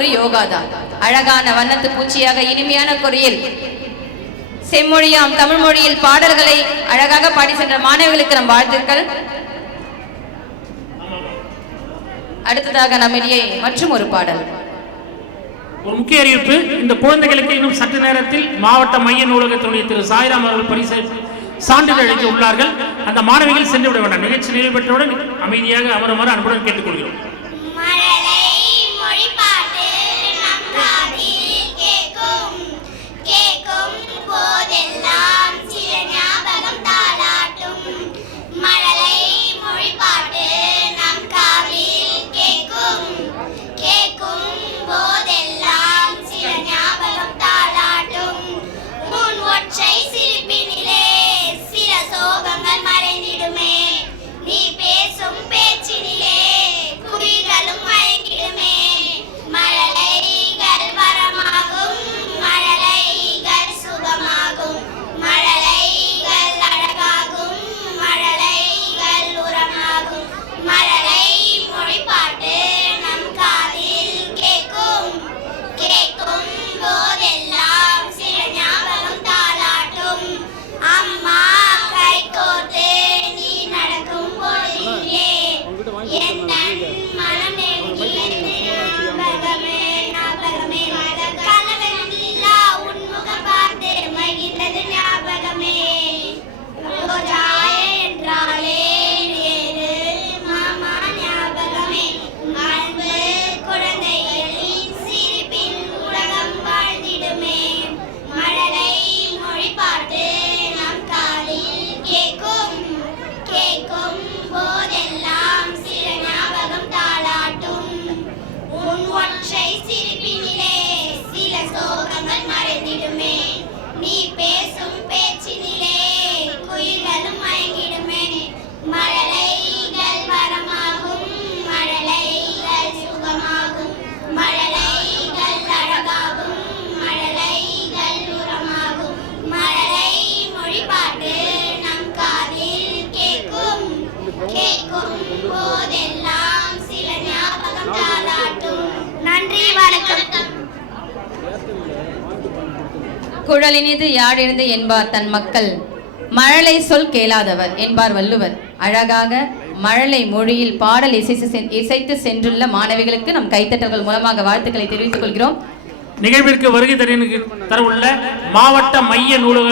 ஒரு யோகாதான். அழகான வண்ணத்து பூச்சியாக இனிமையான குரலில் செம்மொழியாம் தமிழ் மொழியில் பாடல்களை அழகாக பாடி சென்ற மாணவர்களுக்கு நம் வாழ்த்துக்கள். அடுத்ததாக நம்மிடையே மற்றும் ஒரு பாடல். ஒரு முக்கிய அறிவிப்பு, இந்த குழந்தைகளுக்கு இன்னும் சற்று நேரத்தில் மாவட்ட மைய நூலகத்துடைய திரு சாய்ராம் அவர்கள் பரிசு சான்றிதழ் அளிக்க உள்ளார்கள். அந்த மாணவிகள் சென்று விட வேண்டாம். நிகழ்ச்சி நிறைவு பெற்றவுடன் அமைதியாக அமருமாறு அன்புடன் கேட்டுக்கொள்கிறோம். குழலினிது யாழினிது என்பார் தன் மக்கள், மழலை சொல் கேளாதவர் என்பார் வள்ளுவர். அழகாக மழலை மொழியில் பாடல் இசைத்து சென்றுள்ள மாணவிகளுக்கு நம் கைத்தட்டல்கள் மூலமாக வாழ்த்துக்களை தெரிவித்துக் கொள்கிறோம். நிகழ்விற்கு வருகை தரவுள்ள மாவட்ட மைய நூலக